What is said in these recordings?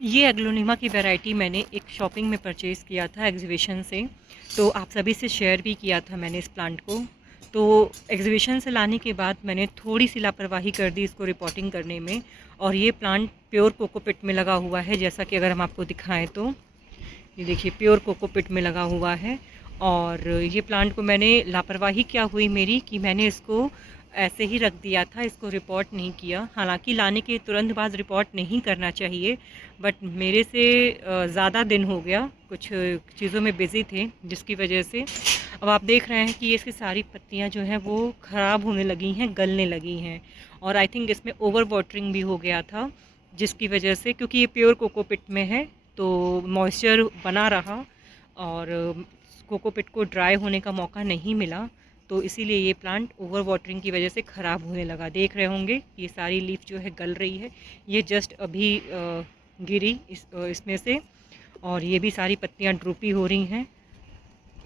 ये एग्लोनिमा की वैरायटी मैंने एक शॉपिंग में परचेज़ किया था एग्जीबिशन से। तो आप सभी से शेयर भी किया था मैंने इस प्लांट को। तो एग्जीबिशन से लाने के बाद मैंने थोड़ी-सी लापरवाही कर दी इसको रिपोर्टिंग करने में, और ये प्लांट प्योर कोकोपीट में लगा हुआ है। जैसा कि अगर हम आपको दिखाएँ तो ये देखिए प्योर कोकोपीट में लगा हुआ है। और ये प्लांट को मैंने लापरवाही क्या हुई मेरी कि मैंने इसको ऐसे ही रख दिया था, इसको रिपोर्ट नहीं किया। हालाँकि लाने के तुरंत बाद रिपोर्ट नहीं करना चाहिए, बट मेरे से ज़्यादा दिन हो गया, कुछ चीज़ों में बिज़ी थे जिसकी वजह से अब आप देख रहे हैं कि इसकी सारी पत्तियाँ जो हैं वो ख़राब होने लगी हैं, गलने लगी हैं। और आई थिंक इसमें ओवर वाटरिंग भी हो गया था, जिसकी वजह से, क्योंकि ये प्योर कोकोपीट में है तो मॉइस्चर बना रहा और कोकोपीट को ड्राई होने का मौका नहीं मिला। तो इसीलिए ये प्लांट ओवर वाटरिंग की वजह से ख़राब होने लगा। देख रहे होंगे ये सारी लीफ जो है गल रही है। ये जस्ट अभी गिरी इसमें से, और ये भी सारी पत्तियां ड्रूपी हो रही हैं।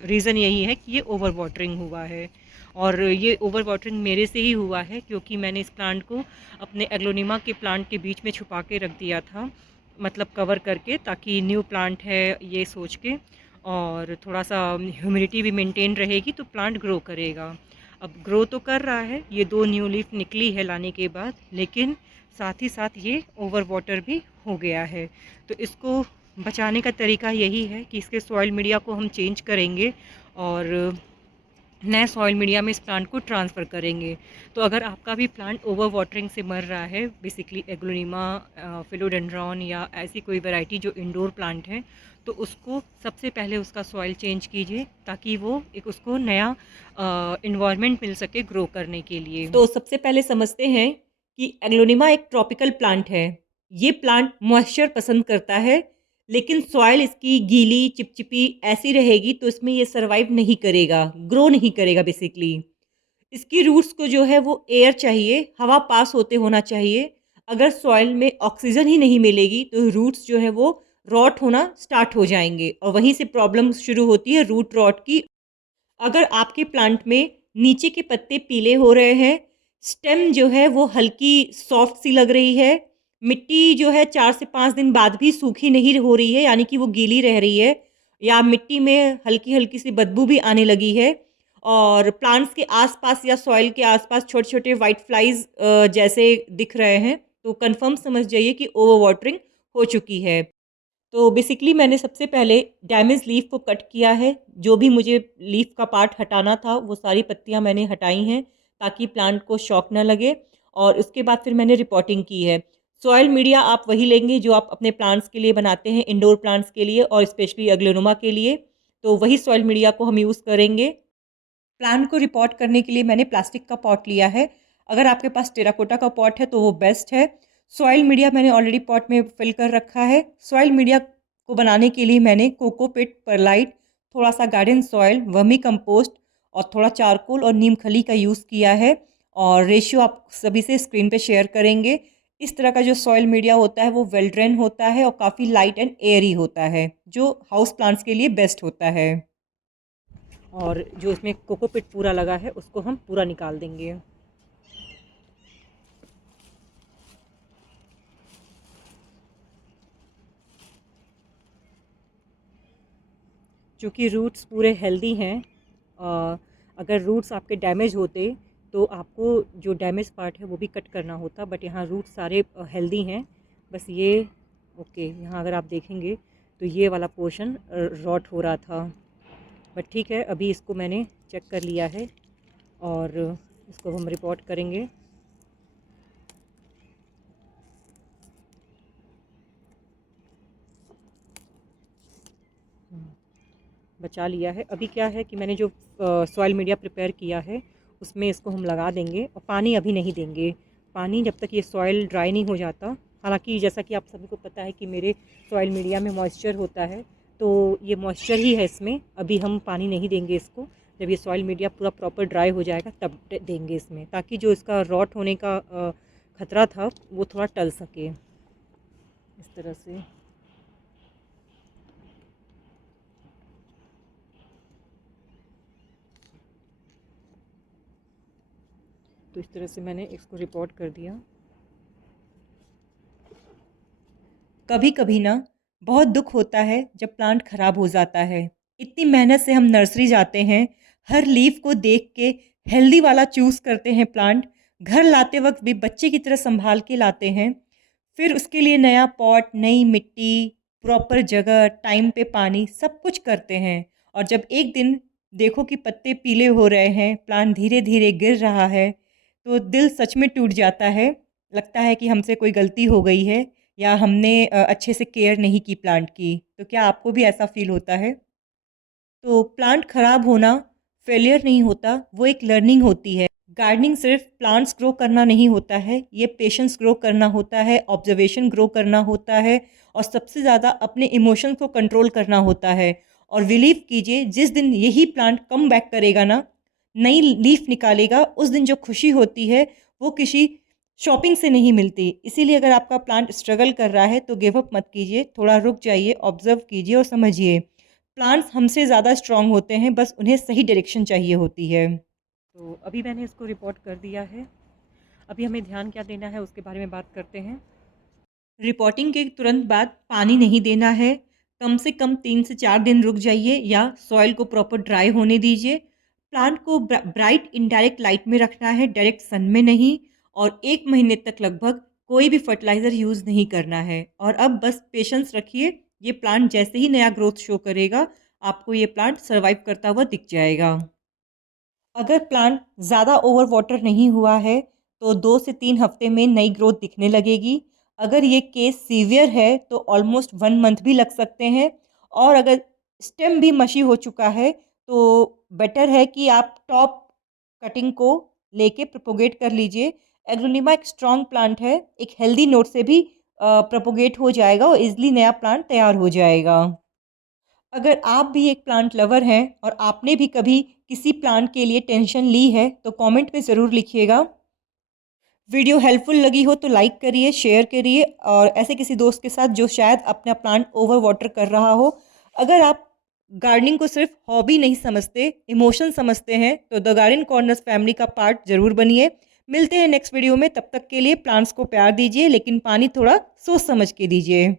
रीज़न यही है कि ये ओवर वाटरिंग हुआ है, और ये ओवर वाटरिंग मेरे से ही हुआ है क्योंकि मैंने इस प्लांट को अपने एग्लोनिमा के प्लांट के बीच में छुपा के रख दिया था, मतलब कवर करके, ताकि न्यू प्लांट है ये सोच के, और थोड़ा सा ह्यूमिडिटी भी मेंटेन रहेगी तो प्लांट ग्रो करेगा। अब ग्रो तो कर रहा है, ये 2 न्यू लीफ निकली है लाने के बाद, लेकिन साथ ही साथ ये ओवर वाटर भी हो गया है। तो इसको बचाने का तरीका यही है कि इसके सॉइल मीडिया को हम चेंज करेंगे और नए सॉइल मीडिया में इस प्लांट को ट्रांसफ़र करेंगे। तो अगर आपका भी प्लांट ओवर वाटरिंग से मर रहा है, बेसिकली एग्लोनिमा, फिलोडेंड्रॉन या ऐसी कोई वैरायटी जो इंडोर प्लांट है, तो उसको सबसे पहले उसका सॉइल चेंज कीजिए ताकि वो एक उसको नया इन्वायरमेंट मिल सके ग्रो करने के लिए। तो सबसे पहले समझते हैं कि एग्लोनिमा एक ट्रॉपिकल प्लांट है। ये प्लांट मॉइस्चर पसंद करता है, लेकिन सॉइल इसकी गीली चिपचिपी ऐसी रहेगी तो इसमें ये सर्वाइव नहीं करेगा, ग्रो नहीं करेगा बेसिकली। इसकी रूट्स को जो है वो एयर चाहिए, हवा पास होते होना चाहिए। अगर सॉइल में ऑक्सीजन ही नहीं मिलेगी तो रूट्स जो है वो रॉट होना स्टार्ट हो जाएंगे, और वहीं से प्रॉब्लम शुरू होती है रूट रॉट की। अगर आपके प्लांट में नीचे के पत्ते पीले हो रहे हैं, स्टेम जो है वो हल्की सॉफ्ट सी लग रही है, मिट्टी जो है 4 से 5 दिन बाद भी सूखी नहीं हो रही है, यानी कि वो गीली रह रही है, या मिट्टी में हल्की-हल्की सी बदबू भी आने लगी है, और प्लांट्स के आस-पास या सॉइल के आस-पास छोटे-छोटे व्हाइट फ्लाइज़ जैसे दिख रहे हैं, तो कन्फर्म समझ जाइए कि ओवर वाटरिंग हो चुकी है। तो बेसिकली मैंने सबसे पहले डैमेज लीफ को कट किया है। जो भी मुझे लीफ का पार्ट हटाना था, वो सारी पत्तियाँ मैंने हटाई हैं, ताकि प्लांट को शॉक ना लगे, और उसके बाद फिर मैंने रिपोर्टिंग की है। सॉइल मीडिया आप वही लेंगे जो आप अपने प्लांट्स के लिए बनाते हैं, इंडोर प्लांट्स के लिए और स्पेशली एग्लेनुमा के लिए, तो वही सॉइल मीडिया को हम यूज़ करेंगे। प्लांट को रिपोर्ट करने के लिए मैंने प्लास्टिक का पॉट लिया है। अगर आपके पास टेराकोटा का पॉट है तो वो बेस्ट है। सॉइल मीडिया मैंने ऑलरेडी पॉट में फिल कर रखा है। सॉइल मीडिया को बनाने के लिए मैंने कोकोपिट, परलाइट, थोड़ा-सा गार्डन सॉइल, वर्मी कंपोस्ट और थोड़ा चारकोल और नीम खली का यूज़ किया है, और रेशियो आप सभी से स्क्रीन पे शेयर करेंगे। इस तरह का जो सॉइल मीडिया होता है वो वेल ड्रेन होता है और काफ़ी लाइट एंड एयरी होता है, जो हाउस प्लांट्स के लिए बेस्ट होता है। और जो इसमें कोकोपीट पूरा लगा है उसको हम पूरा निकाल देंगे। चूँकि रूट्स पूरे हेल्दी हैं, अगर रूट्स आपके डैमेज होते तो आपको जो डैमेज पार्ट है वो भी कट करना होता, बट यहाँ रूट्स सारे हेल्दी हैं। बस ये ओके, यहाँ अगर आप देखेंगे तो ये वाला पोर्शन रॉट हो रहा था, बट ठीक है, अभी इसको मैंने चेक कर लिया है और इसको हम रिपोर्ट करेंगे। बचा लिया है। अभी क्या है कि मैंने जो सॉइल मीडिया प्रिपेयर किया है उसमें इसको हम लगा देंगे, और पानी अभी नहीं देंगे। पानी जब तक ये सॉइल ड्राई नहीं हो जाता, हालांकि जैसा कि आप सभी को पता है कि मेरे सॉइल मीडिया में मॉइस्चर होता है, तो ये मॉइस्चर ही है इसमें। अभी हम पानी नहीं देंगे इसको, जब ये सॉइल मीडिया पूरा प्रॉपर ड्राई हो जाएगा तब देंगे इसमें, ताकि जो इसका रॉट होने का खतरा था वो थोड़ा टल सके, इस तरह से। तो इस तरह से मैंने इसको रिपोर्ट कर दिया। कभी कभी ना बहुत दुख होता है जब प्लांट खराब हो जाता है। इतनी मेहनत से हम नर्सरी जाते हैं, हर लीफ को देख के हेल्दी वाला चूज़ करते हैं प्लांट, घर लाते वक्त भी बच्चे की तरह संभाल के लाते हैं। फिर उसके लिए नया पॉट, नई मिट्टी, प्रॉपर जगह, टाइम पे पानी, सब कुछ करते हैं। और जब एक दिन देखो कि पत्ते पीले हो रहे हैं, प्लांट धीरे धीरे गिर रहा है, तो दिल सच में टूट जाता है। लगता है कि हमसे कोई गलती हो गई है या हमने अच्छे से केयर नहीं की प्लांट की। तो क्या आपको भी ऐसा फील होता है? तो प्लांट खराब होना फेलियर नहीं होता, वो एक लर्निंग होती है। गार्डनिंग सिर्फ प्लांट्स ग्रो करना नहीं होता है, ये पेशेंस ग्रो करना होता है, ऑब्जर्वेशन ग्रो करना होता है, और सबसे ज़्यादा अपने इमोशंस को कंट्रोल करना होता है। और बिलीव कीजिए, जिस दिन यही प्लांट कम बैक करेगा ना, नई लीफ निकालेगा, उस दिन जो खुशी होती है वो किसी शॉपिंग से नहीं मिलती। इसीलिए अगर आपका प्लांट स्ट्रगल कर रहा है तो गिव अप मत कीजिए, थोड़ा रुक जाइए, ऑब्जर्व कीजिए और समझिए। प्लांट्स हमसे ज़्यादा स्ट्रांग होते हैं, बस उन्हें सही डायरेक्शन चाहिए होती है। तो अभी मैंने इसको रिपोर्ट कर दिया है। अभी हमें ध्यान क्या देना है उसके बारे में बात करते हैं। रिपोर्टिंग के तुरंत बाद पानी नहीं देना है। कम से कम 3 से 4 दिन रुक जाइए या सॉइल को प्रॉपर ड्राई होने दीजिए। प्लांट को ब्राइट इनडायरेक्ट लाइट में रखना है, डायरेक्ट सन में नहीं। और 1 महीने तक लगभग कोई भी फर्टिलाइज़र यूज़ नहीं करना है। और अब बस पेशेंस रखिए, ये प्लांट जैसे ही नया ग्रोथ शो करेगा, आपको ये प्लांट सर्वाइव करता हुआ दिख जाएगा। अगर प्लांट ज़्यादा ओवर वाटर नहीं हुआ है तो 2 से 3 हफ्ते में नई ग्रोथ दिखने लगेगी। अगर ये केस सीवियर है तो ऑलमोस्ट 1 मंथ भी लग सकते हैं। और अगर स्टेम भी मशी हो चुका है तो बेटर है कि आप टॉप कटिंग को लेके प्रोपोगेट कर लीजिए। एग्लोनिमा एक स्ट्रॉन्ग प्लांट है, एक हेल्दी नोट से भी प्रोपोगेट हो जाएगा और ईज़िली नया प्लांट तैयार हो जाएगा। अगर आप भी एक प्लांट लवर हैं और आपने भी कभी किसी प्लांट के लिए टेंशन ली है तो कमेंट में ज़रूर लिखिएगा। वीडियो हेल्पफुल लगी हो तो लाइक करिए, शेयर करिए और ऐसे किसी दोस्त के साथ जो शायद अपना प्लांट ओवर वाटर कर रहा हो। अगर आप गार्डनिंग को सिर्फ हॉबी नहीं समझते, इमोशन समझते हैं तो द गार्डन कॉर्नर्स फैमिली का पार्ट ज़रूर बनिए। मिलते हैं नेक्स्ट वीडियो में, तब तक के लिए प्लांट्स को प्यार दीजिए लेकिन पानी थोड़ा सोच समझ के दीजिए।